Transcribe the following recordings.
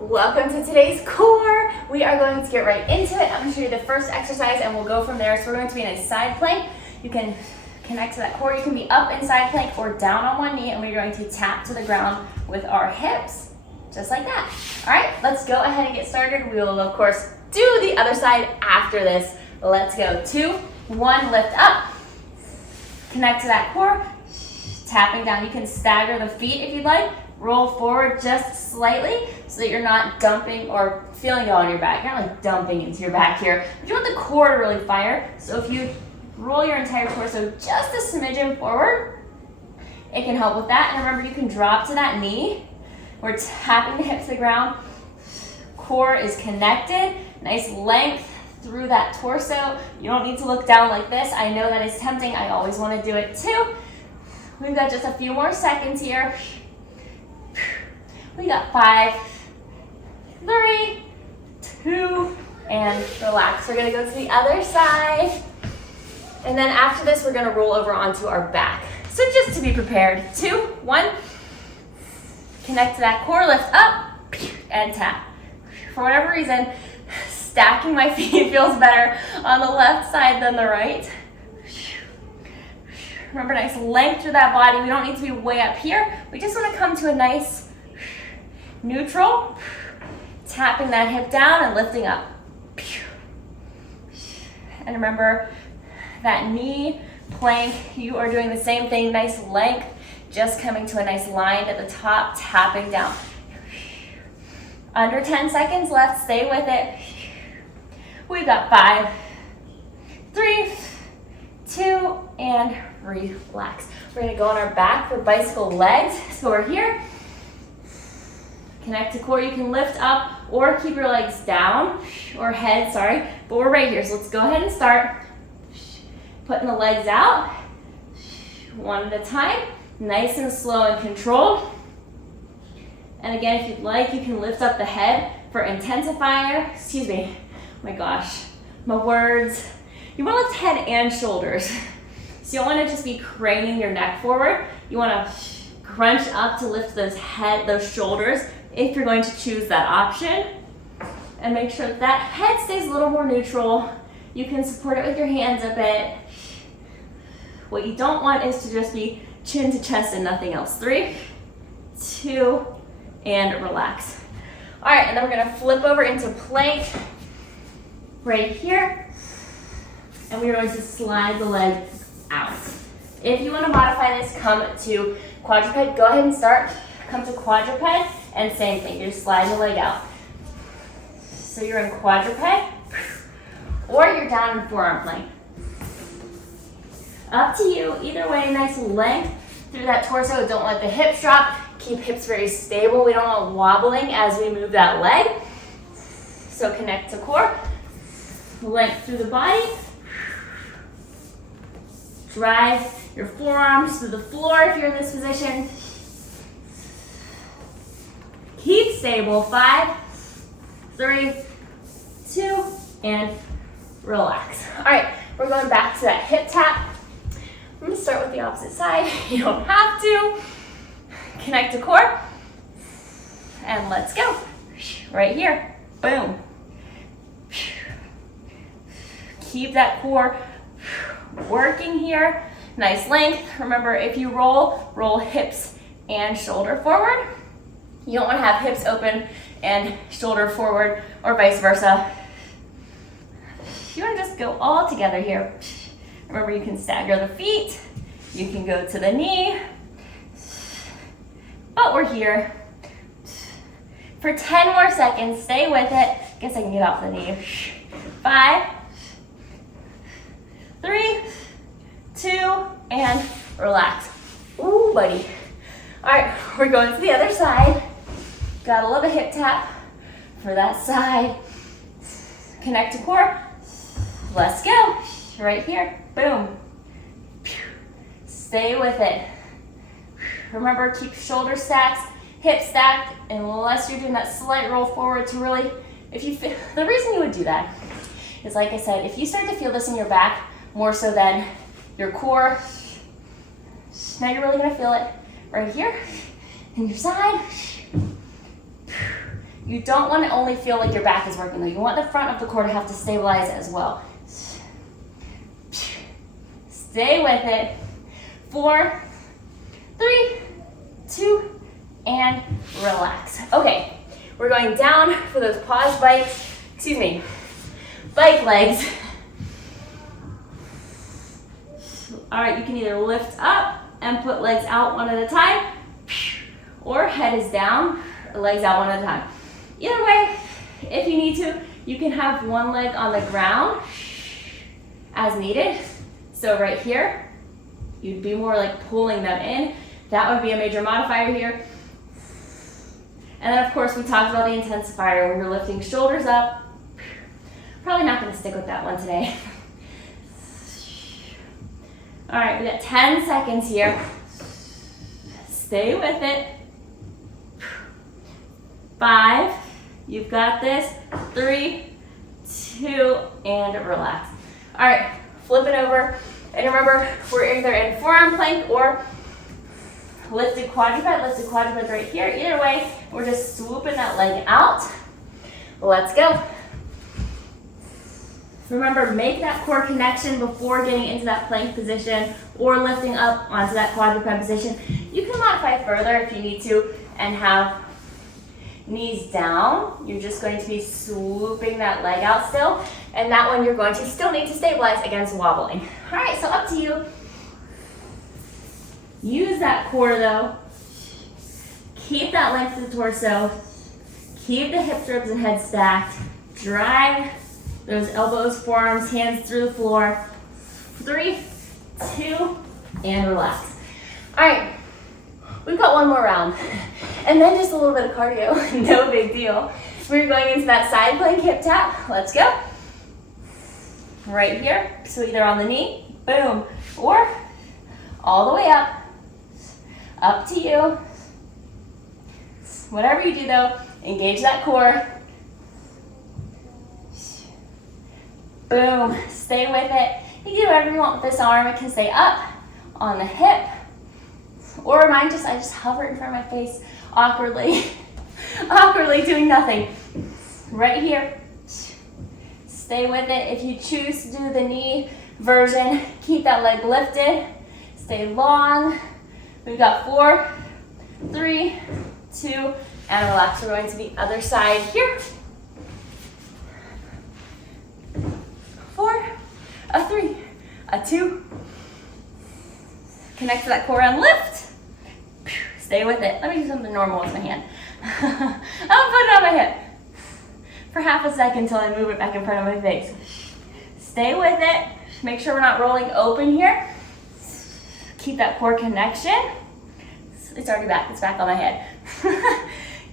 Welcome to today's core. We are going to get right into it. I'm going to show you the first exercise and we'll go from there. So we're going to be in a side plank. You can connect to that core. You can be up in side plank or down on one knee, and we're going to tap to the ground with our hips, just like that. All right, let's go ahead and get started. We will, of course, do the other side after this. Let's go. 2, 1, lift up. Connect to that core. Tapping down. You can stagger the feet if you'd like. Roll forward just slightly so that you're not dumping or feeling it on your back. You're not like dumping into your back here. But you want the core to really fire. So if you roll your entire torso just a smidgen forward, it can help with that. And remember, you can drop to that knee. We're tapping the hips to the ground. Core is connected. Nice length through that torso. You don't need to look down like this. I know that is tempting. I always want to do it too. We've got just a few more seconds here. We got 5, 3, 2, and relax. We're gonna go to the other side. And then after this, we're gonna roll over onto our back. So just to be prepared, 2, 1, connect to that core, lift up, and tap. For whatever reason, stacking my feet feels better on the left side than the right. Remember, nice length through that body. We don't need to be way up here. We just want to come to a nice neutral, tapping that hip down and lifting up. And remember, that knee plank, you are doing the same thing, nice length, just coming to a nice line at the top, tapping down. Under 10 seconds left, stay with it. We've got 5, 3, 2, and relax. We're gonna go on our back for bicycle legs. So we're here. Connect to core. You can lift up or keep your legs down, or head, sorry. But we're right here, so let's go ahead and start. Putting the legs out, one at a time. Nice and slow and controlled. And again, if you'd like, you can lift up the head for intensifier. Excuse me, my gosh, my words. You want to lift head and shoulders. So you don't want to just be craning your neck forward. You want to crunch up to lift those shoulders if you're going to choose that option. And make sure that head stays a little more neutral. You can support it with your hands a bit. What you don't want is to just be chin to chest and nothing else. 3, 2, and relax. All right, and then we're gonna flip over into plank right here. And we're going to slide the leg out. If you want to modify this, come to quadruped. Go ahead and start. Come to quadruped, and same thing. You're sliding the leg out. So you're in quadruped, or you're down in forearm plank. Up to you. Either way, nice length through that torso. Don't let the hips drop. Keep hips very stable. We don't want wobbling as we move that leg. So connect to core. Length through the body. Drive your forearms to the floor if you're in this position. Keep stable. 5, 3, 2, and relax. All right, we're going back to that hip tap. I'm going to start with the opposite side. You don't have to. Connect to core. And let's go. Right here. Boom. Keep that core working here. Nice length. Remember, if you roll hips and shoulder forward. You don't want to have hips open and shoulder forward, or vice versa. You want to just go all together here. Remember, you can stagger the feet. You can go to the knee. But we're here for 10 more seconds. Stay with it. Guess I can get off the knee. 5, 3, 2, and relax. Ooh, buddy. All right, we're going to the other side. Gotta love a hip tap for that side. Connect to core. Let's go. Right here. Boom. Stay with it. Remember, keep shoulder stacks, hip stacked, unless you're doing that slight roll forward to really, the reason you would do that is, like I said, if you start to feel this in your back more so than your core, now you're really gonna feel it right here, in your side. You don't want to only feel like your back is working though. You want the front of the core to have to stabilize as well. Stay with it. 4, 3, 2, and relax. Okay, we're going down for those pause bikes, bike legs. All right, you can either lift up and put legs out one at a time, or head is down, legs out one at a time. Either way, if you need to, you can have one leg on the ground as needed. So right here, you'd be more like pulling them in. That would be a major modifier here. And then of course, we talked about the intensifier when you're lifting shoulders up. Probably not gonna stick with that one today. All right, we got 10 seconds here. Stay with it. 5, you've got this. 3, 2, and relax. All right, flip it over. And remember, we're either in forearm plank or lifted quadruped right here. Either way, we're just swooping that leg out. Let's go. Remember, make that core connection before getting into that plank position or lifting up onto that quadruped position. You can modify further if you need to and have knees down. You're just going to be swooping that leg out still. And that one you're going to still need to stabilize against wobbling. All right, so up to you. Use that core though. Keep that length of the torso. Keep the hips, ribs, and head stacked. Drive those elbows, forearms, hands through the floor. 3, 2, and relax. All right, we've got one more round. And then just a little bit of cardio, no big deal. We're going into that side plank hip tap. Let's go. Right here, so either on the knee, boom, or all the way up to you. Whatever you do though, engage that core. Boom, stay with it. You can do whatever you want with this arm. It can stay up on the hip, or mine I just hover it in front of my face awkwardly, awkwardly doing nothing. Right here, stay with it. If you choose to do the knee version, keep that leg lifted, stay long. We've got 4, 3, 2, and relax. We're going to the other side here. 4, a 3, a 2. Connect to that core and lift. Stay with it. Let me do something normal with my hand. I'm putting it on my hip for half a second until I move it back in front of my face. Stay with it. Make sure we're not rolling open here. Keep that core connection. It's already back. It's back on my head.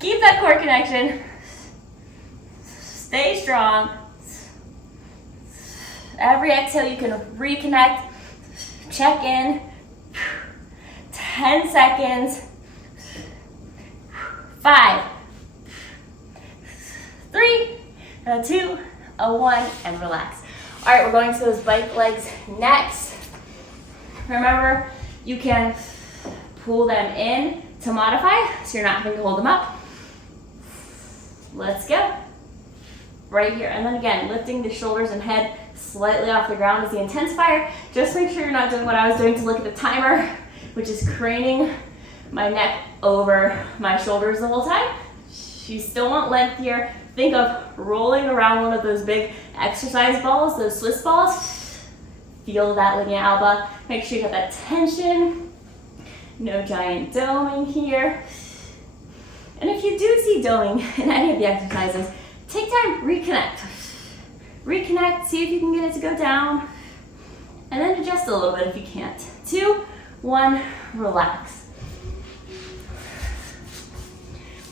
Keep that core connection. Stay strong. Every exhale you can reconnect. Check in. 10 seconds. 5, 3, a 2, a 1, and relax. All right, we're going to those bike legs next. Remember, you can pull them in to modify, so you're not having to hold them up. Let's go. Right here, and then again, lifting the shoulders and head slightly off the ground is the intensifier. Just make sure you're not doing what I was doing to look at the timer, which is craning my neck over my shoulders the whole time. You still want length here. Think of rolling around one of those big exercise balls, those Swiss balls. Feel that linea alba. Make sure you have that tension. No giant doming here. And if you do see doming in any of the exercises, take time, reconnect. Reconnect, see if you can get it to go down. And then adjust a little bit if you can't. 2, 1, relax.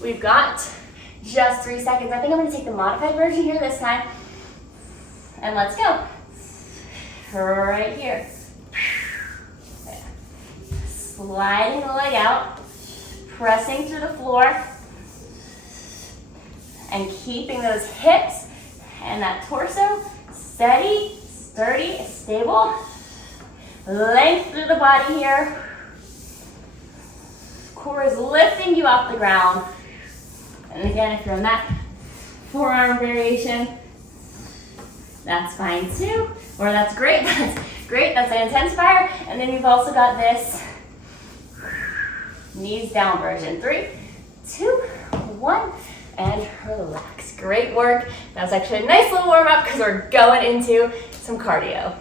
We've got just 3 seconds. I think I'm gonna take the modified version here this time. And let's go. Right here. Sliding the leg out, pressing through the floor, and keeping those hips and that torso steady, sturdy, stable. Length through the body here. Core is lifting you off the ground. And again, if you're in that forearm variation. That's fine too, or that's great, that's great, that's an intensifier. And then you've also got this knees down version. 3, 2, 1, and relax. Great work. That was actually a nice little warm up because we're going into some cardio.